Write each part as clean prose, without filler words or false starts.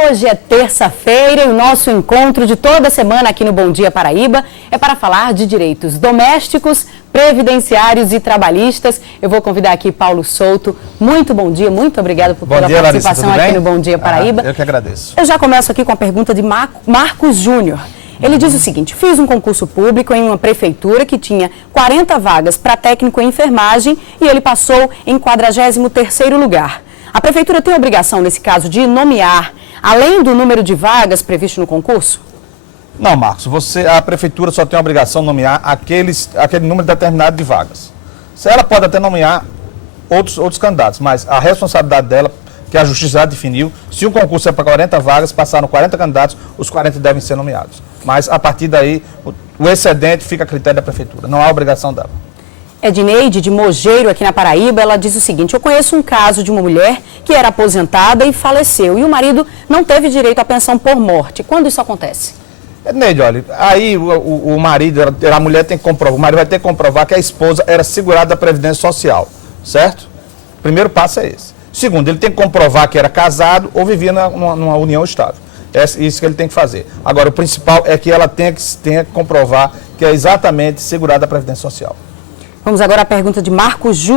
Hoje é terça-feira e o nosso encontro de toda semana aqui no Bom Dia Paraíba é para falar de direitos domésticos, previdenciários e trabalhistas. Eu vou convidar aqui Paulo Souto. Muito bom dia, muito obrigado pela participação aqui no Bom Dia Paraíba. Eu que agradeço. Eu já começo aqui com a pergunta de Marcos Júnior. Ele diz o seguinte: fiz um concurso público em uma prefeitura que tinha 40 vagas para técnico em enfermagem e ele passou em 43º lugar. A prefeitura tem a obrigação, nesse caso, de nomear, além do número de vagas previsto no concurso? Não, Marcos, a prefeitura só tem a obrigação de nomear aquele número determinado de vagas. Ela pode até nomear outros candidatos, mas a responsabilidade dela, que a justiça já definiu, se o concurso é para 40 vagas, passaram 40 candidatos, os 40 devem ser nomeados. Mas, a partir daí, o excedente fica a critério da prefeitura, não há obrigação dela. Edneide, de Mogeiro, aqui na Paraíba, ela diz o seguinte: eu conheço um caso de uma mulher que era aposentada e faleceu, e o marido não teve direito à pensão por morte. Quando isso acontece? Edneide, olha, aí o marido, a mulher tem que comprovar, o marido vai ter que comprovar que a esposa era segurada da Previdência Social, certo? O primeiro passo é esse. Segundo, ele tem que comprovar que era casado ou vivia numa união estável. É isso que ele tem que fazer. Agora, o principal é que ela tenha que comprovar que é exatamente segurada da Previdência Social. Vamos agora à pergunta de Marcos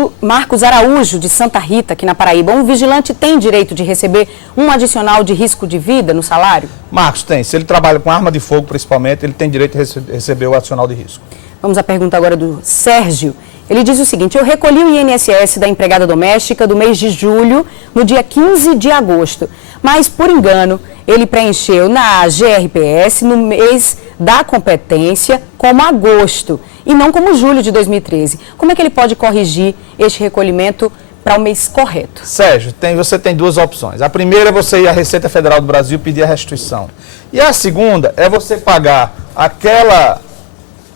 Araújo, de Santa Rita, aqui na Paraíba. Um vigilante tem direito de receber um adicional de risco de vida no salário? Marcos, tem. Se ele trabalha com arma de fogo, principalmente, ele tem direito de receber o adicional de risco. Vamos à pergunta agora do Sérgio. Ele diz o seguinte: eu recolhi o INSS da empregada doméstica do mês de julho, no dia 15 de agosto. Mas, por engano, ele preencheu na GRPS no mês da competência como agosto e não como julho de 2013. Como é que ele pode corrigir este recolhimento para o mês correto? Sérgio, você tem duas opções. A primeira é você ir à Receita Federal do Brasil pedir a restituição. E a segunda é você pagar aquela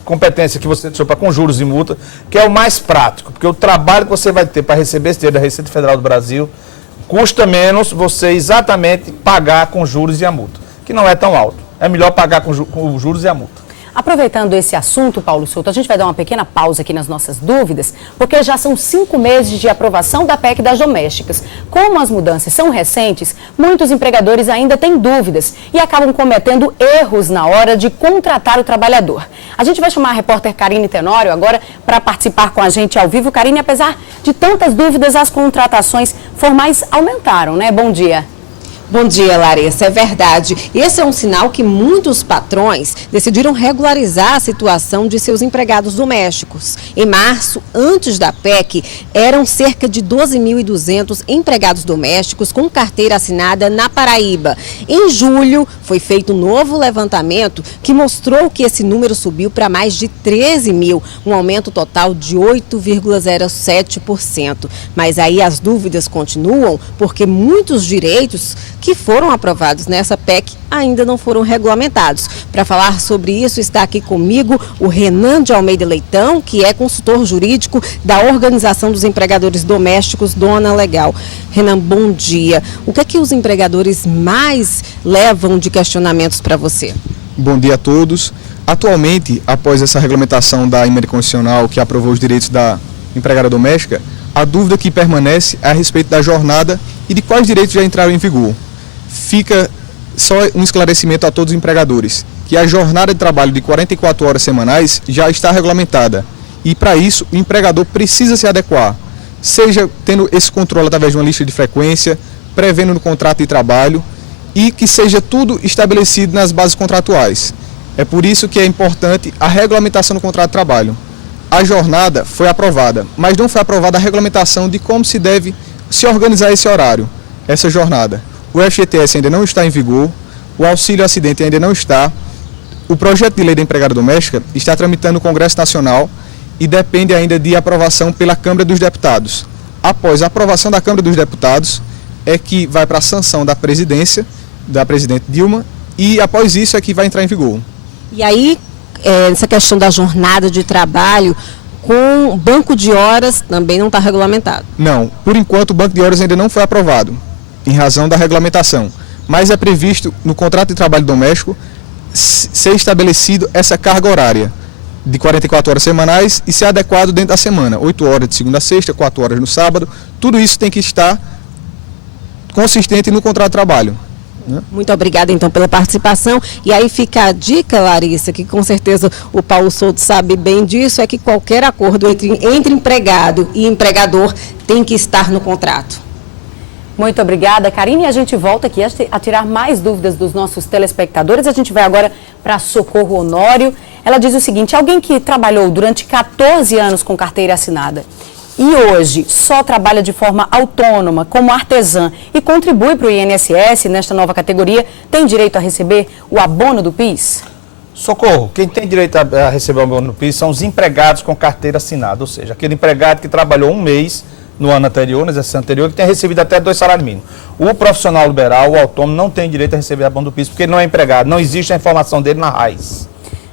competência que você deixou com juros e multa, que é o mais prático, porque o trabalho que você vai ter para receber esse dinheiro da Receita Federal do Brasil custa menos você exatamente pagar com juros e a multa, que não é tão alto. É melhor pagar com os juros e a multa. Aproveitando esse assunto, Paulo Souto, a gente vai dar uma pequena pausa aqui nas nossas dúvidas, porque já são 5 meses de aprovação da PEC das domésticas. Como as mudanças são recentes, muitos empregadores ainda têm dúvidas e acabam cometendo erros na hora de contratar o trabalhador. A gente vai chamar a repórter Karine Tenório agora para participar com a gente ao vivo. Karine, apesar de tantas dúvidas, as contratações formais aumentaram, né? Bom dia. Bom dia, Larissa. É verdade. Esse é um sinal que muitos patrões decidiram regularizar a situação de seus empregados domésticos. Em março, antes da PEC, eram cerca de 12.200 empregados domésticos com carteira assinada na Paraíba. Em julho, foi feito um novo levantamento que mostrou que esse número subiu para mais de 13 mil, um aumento total de 8,07%. Mas aí as dúvidas continuam, porque muitos direitos que foram aprovados nessa PEC ainda não foram regulamentados. Para falar sobre isso, está aqui comigo o Renan de Almeida Leitão, que é consultor jurídico da Organização dos Empregadores Domésticos Dona Legal. Renan, bom dia. O que é que os empregadores mais levam de questionamentos para você? Bom dia a todos. Atualmente, após essa regulamentação da emenda constitucional que aprovou os direitos da empregada doméstica, a dúvida que permanece é a respeito da jornada e de quais direitos já entraram em vigor. Fica só um esclarecimento a todos os empregadores, que a jornada de trabalho de 44 horas semanais já está regulamentada. E para isso, o empregador precisa se adequar, seja tendo esse controle através de uma lista de frequência, prevendo no contrato de trabalho, e que seja tudo estabelecido nas bases contratuais. É por isso que é importante a regulamentação do contrato de trabalho. A jornada foi aprovada, mas não foi aprovada a regulamentação de como se deve se organizar esse horário, essa jornada. O FGTS ainda não está em vigor, o auxílio acidente ainda não está, o projeto de lei da empregada doméstica está tramitando no Congresso Nacional e depende ainda de aprovação pela Câmara dos Deputados. Após a aprovação da Câmara dos Deputados, é que vai para a sanção da presidência, da presidente Dilma, e após isso é que vai entrar em vigor. E aí, essa questão da jornada de trabalho com banco de horas também não está regulamentado? Não, por enquanto o banco de horas ainda não foi aprovado, em razão da regulamentação, mas é previsto no contrato de trabalho doméstico ser estabelecido essa carga horária de 44 horas semanais e ser adequado dentro da semana, 8 horas de segunda a sexta, 4 horas no sábado, tudo isso tem que estar consistente no contrato de trabalho. né? Muito obrigada, então, pela participação. E aí fica a dica, Larissa, que com certeza o Paulo Souto sabe bem disso, é que qualquer acordo entre empregado e empregador tem que estar no contrato. Muito obrigada, Karine. E a gente volta aqui a tirar mais dúvidas dos nossos telespectadores. A gente vai agora para Socorro Honório. Ela diz o seguinte: alguém que trabalhou durante 14 anos com carteira assinada e hoje só trabalha de forma autônoma, como artesã, e contribui para o INSS nesta nova categoria, tem direito a receber o abono do PIS? Socorro, quem tem direito a receber o abono do PIS são os empregados com carteira assinada, ou seja, aquele empregado que trabalhou um mês no ano anterior, no exercício anterior, que tem recebido até 2 salários mínimos. O profissional liberal, o autônomo, não tem direito a receber abono do PIS, porque ele não é empregado, não existe a informação dele na RAIS.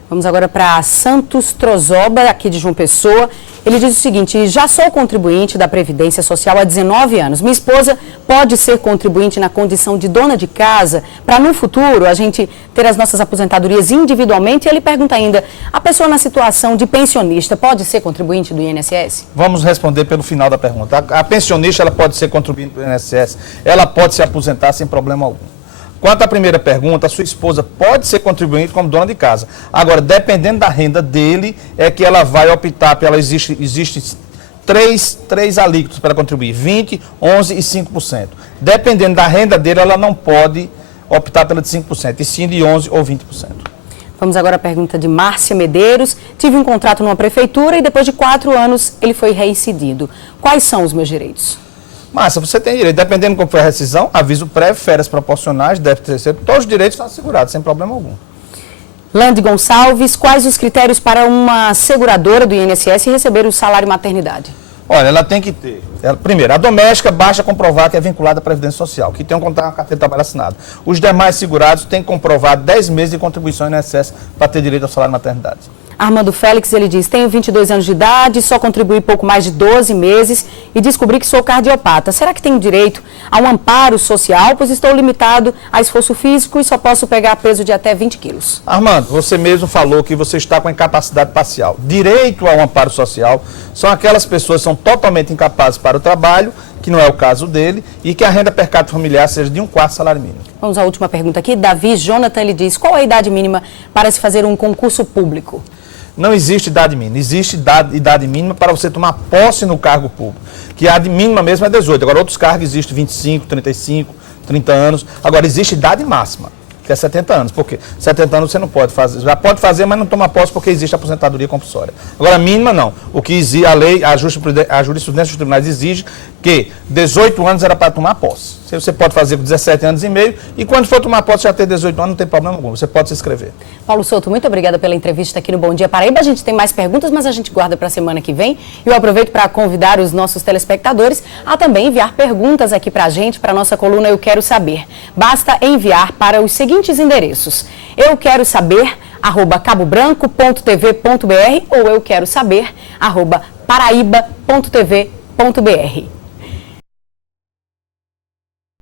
Vamos agora para Santos Trozoba, aqui de João Pessoa. Ele diz o seguinte: já sou contribuinte da Previdência Social há 19 anos. Minha esposa pode ser contribuinte na condição de dona de casa, para no futuro a gente ter as nossas aposentadorias individualmente. E ele pergunta ainda: a pessoa na situação de pensionista pode ser contribuinte do INSS? Vamos responder pelo final da pergunta. A pensionista ela pode ser contribuinte do INSS, ela pode se aposentar sem problema algum. Quanto à primeira pergunta, a sua esposa pode ser contribuinte como dona de casa. Agora, dependendo da renda dele, é que ela vai optar pela... Existe três alíquotos para contribuir: 20%, 11% e 5%. Dependendo da renda dele, ela não pode optar pela de 5%, e sim de 11% ou 20%. Vamos agora à pergunta de Márcia Medeiros. Tive um contrato numa prefeitura e depois de 4 anos ele foi reincidido. Quais são os meus direitos? Márcia, você tem direito, dependendo de como foi a rescisão, aviso prévio, férias proporcionais, deve ter, todos os direitos são assegurados, sem problema algum. Lande Gonçalves, quais os critérios para uma seguradora do INSS receber o salário maternidade? Olha, ela tem que ter, primeiro, a doméstica basta comprovar que é vinculada à Previdência Social, que tem um contrato, uma carteira de trabalho assinada. Os demais segurados têm que comprovar 10 meses de contribuição no INSS para ter direito ao salário maternidade. Armando Félix, ele diz: tenho 22 anos de idade, só contribuí pouco mais de 12 meses e descobri que sou cardiopata. Será que tenho direito a um amparo social, pois estou limitado a esforço físico e só posso pegar peso de até 20 quilos? Armando, você mesmo falou que você está com incapacidade parcial. Direito a um amparo social são aquelas pessoas que são totalmente incapazes para o trabalho, que não é o caso dele, e que a renda per capita familiar seja de 1/4 salário mínimo. Vamos à última pergunta aqui. Davi Jonathan, ele diz: qual a idade mínima para se fazer um concurso público? Não existe idade mínima, existe idade mínima para você tomar posse no cargo público, que a mínima mesmo é 18. Agora, outros cargos existem 25, 35, 30 anos. Agora, existe idade máxima, que é 70 anos. Por quê? 70 anos você não pode fazer. Já pode fazer, mas não toma posse porque existe a aposentadoria compulsória. Agora, a mínima não. O que exige a lei, a jurisprudência dos tribunais exige que 18 anos era para tomar posse. Você pode fazer com 17 anos e meio, e quando for tomar posse já ter 18 anos, não tem problema algum, você pode se inscrever. Paulo Souto, muito obrigada pela entrevista aqui no Bom Dia Paraíba. A gente tem mais perguntas, mas a gente guarda para a semana que vem. E eu aproveito para convidar os nossos telespectadores a também enviar perguntas aqui para a gente, para a nossa coluna Eu Quero Saber. Basta enviar para os seguintes endereços: euquerosaber@cabobranco.tv.br ou euquerosaber@paraíba.tv.br.